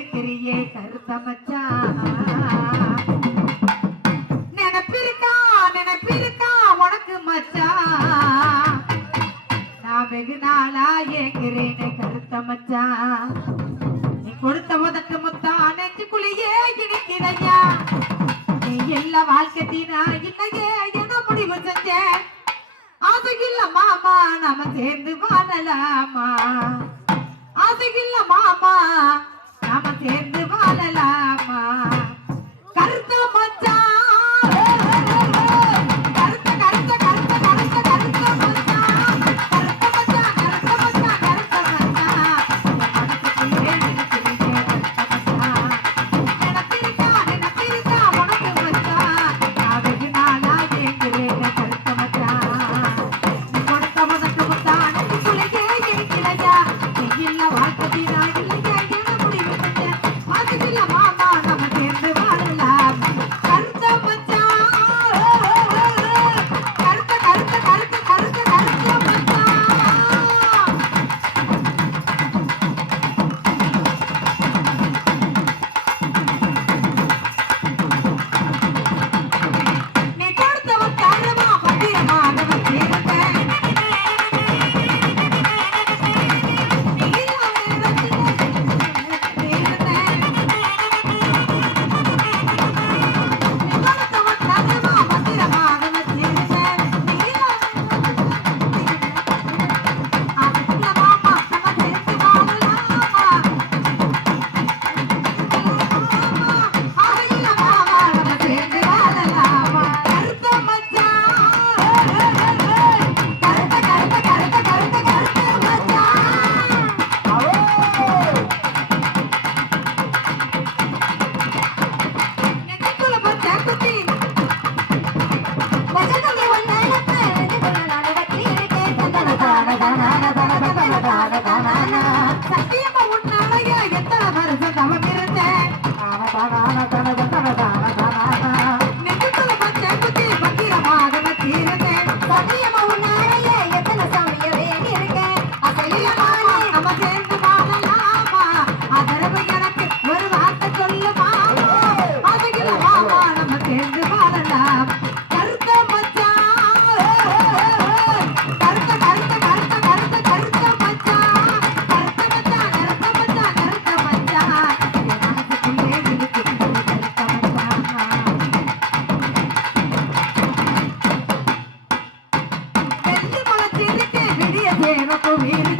கருத்தறிய கருத்தமச்சா நினப்பிருக்கா நினப்பிருக்கா உனக்கு மச்சா. நான் வெகு நாளா ஏங்கிறேன் கருத்தமச்சா நீ கொடுத்த உதட்டு முத்தா குழியே இணைக்கிறையா நீ எல்லா வாழ்க்கை தீனா இல்லையே என முடிவு செஞ்சேன் அதுகில்ல மாமா நாம சேர்ந்து வாழலாமா? அதுகில்ல மாமா சத்தியமா உன்னாலயா எத்தனை வருஷம் தவம் இருந்தேன் நெஞ்சத்துல பச்சை குத்தி பத்திரமாக வச்சிருந்தேன் சத்தியமா உன்னாலயா எத்தனை எனக்கு வீடு